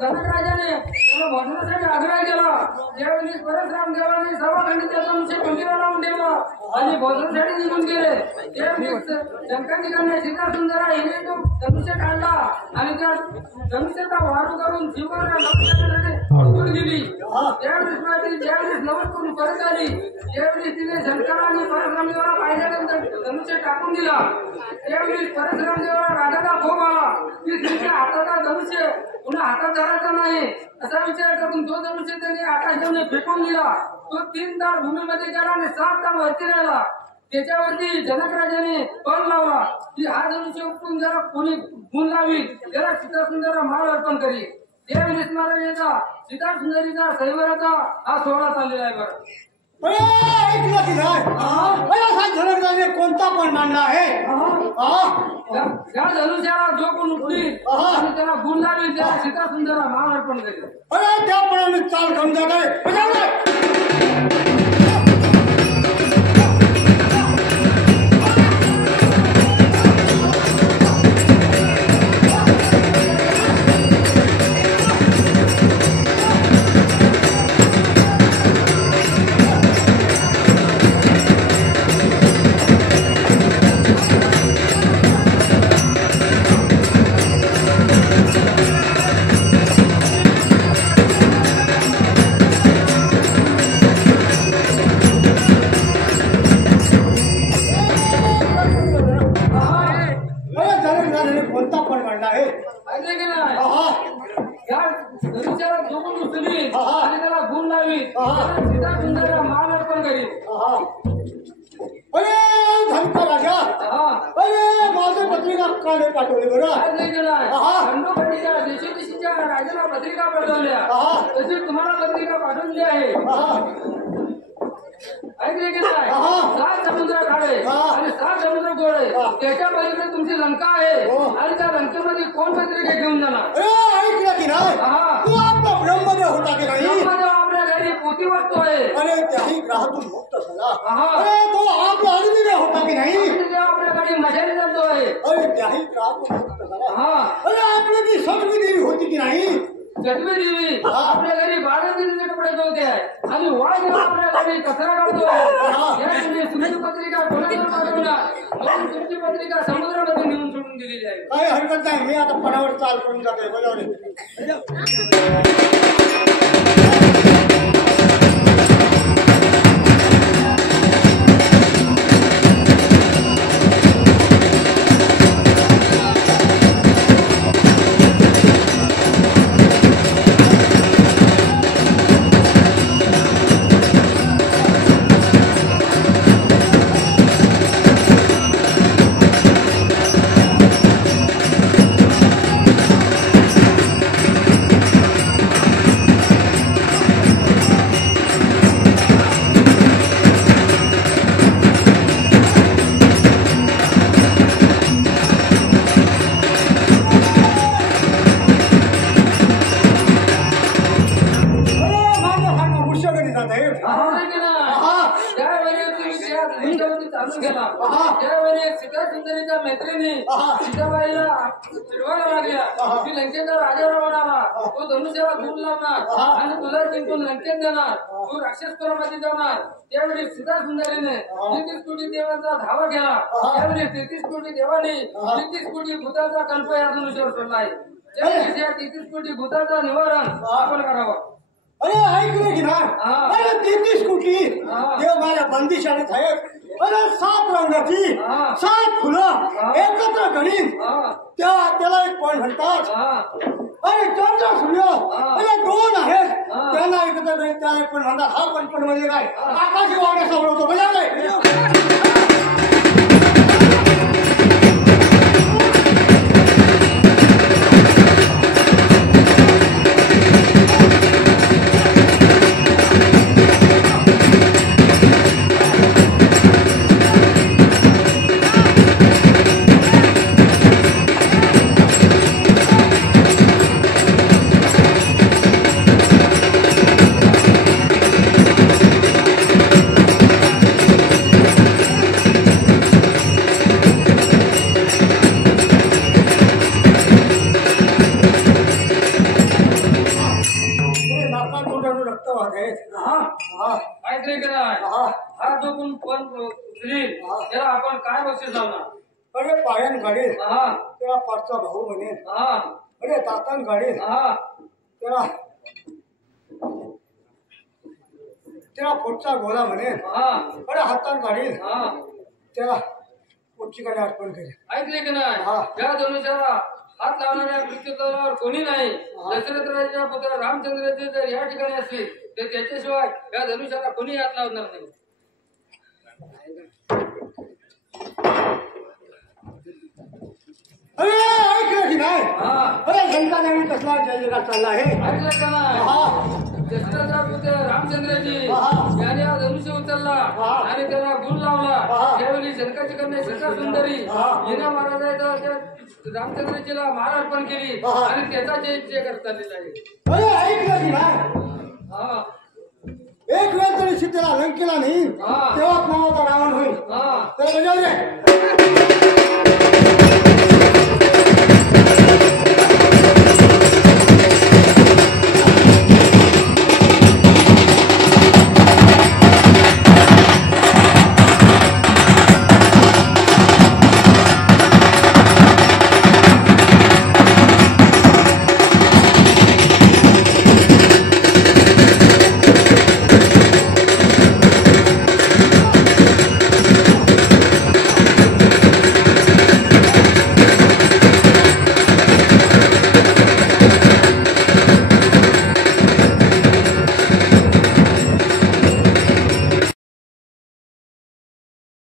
जनकराजाने त्याला भोजनासाठी आग्रह केला। त्यावेळी परशुराम देवाने सर्व खंडित धनुष्य पंक्तीला लावून ठेवला आणि भोजनासाठी निघून गेले। त्यावेळी शंकराने सीता सुंदरा हिने तो धनुष्य काढला आणि त्या धनुष्याचा वारू करून शिवाला लक्ष्मणाने दिली। ज्यावेळी नमस्कार करून परत आली त्यावेळी तिने शंकराने परशुराम देवाला पाहिल्यानंतर धनुष्य टाकून दिला। त्यावेळी परशुराम देवाला राजाचा भोग आला की तिच्या हाताचा धनुष्य पुन्हा हातात धरायचा नाही असा विचार करून तो धनुष्य त्यांनी आकाशाने फेकून दिला। तो 3 तार भूमीमध्ये गेला आणि 7 तार वरती राहिला। त्याच्यावरती जनकराजाने पण लावला की हा धनुष्य उपटून जरा कोणी गुण लावी त्याला सीता सुंदर माळ अर्पण करी। त्यावेळी महाराजाचा सीता सुंदरीचा सैवराचा हा सोहळा चाललेला आहे। जनकराजाने कोणता पण मांडला आहे? त्या धनुष्याला जो कोण उठली आणि त्याला गुण लावी त्याला सीता सुंदर माळ अर्पण करी। अरे त्याप्रमाणे चाल करून जात आहे। कोणता पण मांडला आहे? धनुष्याला जो कोण उचली आणि त्याला गुण लावी सीता सुंदर माळ अर्पण करी। अरे धनका राजा, अरे माझी पत्रिका का नाही पाठवली बरं? खंडोखंडीच्या देशोदेशीच्या राजाला पत्रिका पाठवल्या तशी तुम्हाला पत्रिका पाठवली आहे। ऐकले की नाही? 7 समुद्र काढे आणि 7 समुद्र गोळे त्याच्या पलीकडे तुमची लंका आहे आणि त्या लंकेमध्ये कोण पत्रिका घेऊन जाणार? ऐकलं की नाही? तू आपला ब्रह्मदेव होता की नाही? ब्रह्मदेव आपल्या घरी पोती वाटतो आहे आणि त्याही ग्रहातून मुक्त झाला। अरे तो आपला अग्निदेव होता की नाही? अग्निदेव आपल्या घरी मशाली जातो आहे आणि त्याही ग्रहातून मुक्त झाला। अरे आपली ती सटवी देवी होती की नाही? सटवी देवी आपल्या घरी 12 दिवसाचे कपडे धुवते आहे आणि वाघ आपल्या घरी कचरा काढतो। तुमची पत्रिका कोणाला पाठवणार? तुमची पत्रिका समुद्रामध्ये नेऊन सोडून दिलेली आहे। काही हरकत नाही, मी आता पणावर चाल करून जातोय। बजावले सीता सुंदरीच्या मैत्रिणी सीताबाईला चिडवायला लागल्या की लंकेचा राजा रावणाला तो धनुष्याला गुण लावणार आणि तुला जिंकून लंकेत देणार, तू राक्षसपुरामध्ये जाणार। त्यावेळी सीता सुंदरीने 33 कोटी देवांचा धावा केला। त्यावेळी 33 कोटी देवाने 33 कोटी भूताचा कल्प या धनुष्यावर सोडला आहे। त्यावेळी या 33 कोटी भूताचा निवारण आपण करावं। अरे ऐकलं की नाही? अरे 33 कोटी देव माझ्या बंदिशाने आहेत। अरे 7 रंगाची 7 फुलं एकत्र गणित त्याला एक पण म्हणतात। अरे चंद्र सूर्य अरे 2 आहेत त्यांना एकत्र गणित त्याला एक पण म्हणतात। हा पण म्हणजे काय? आकाशी वाटे समोरतो बजावलंय। हा ऐकले की नाही हा हा जो पण उचलील त्याला आपण काय बक्षीस लावणार अरे पायान काढेल हा त्याला पाठचा भाऊ म्हणेल हा अरे दातान काढेल हा त्याला पुढचा गोळा म्हणेल हा अरे हातान काढेल हा त्याला पुढचीकडे अर्पण करेल ऐकले की नाही हा. या धनुष्याला हात लावणाऱ्या मृत्यूवर कोणी नाही दशरथ राजाच्या पुत्र रामचंद्राचे जर या ठिकाणी असतील तर त्याच्याशिवाय या धनुष्याला कोणी हात लावणार नाही अरे ऐकलं की नाही हा अरे जनता नवीन कसला जयजयकार चालला आहे ऐकलं का नाही हा दशरथचा पुत्र रामचंद्रजी हा. याने हा धनुष्य उचलला हा. आणि त्याला गुण लावला हा. त्यावेळी जनकाची कन्या सीता सुंदरी हा. हिना महाराजाचा त्या रामचंद्रजीला माळ अर्पण केली हा. आणि त्याचा जय करत चाललेला आहे अरे ऐकलं की नाही हा एक वेळ तरी सीतेला लंकेला नाही हा. तेव्हाच नावाचा रावण होईल हा तर बजाव रे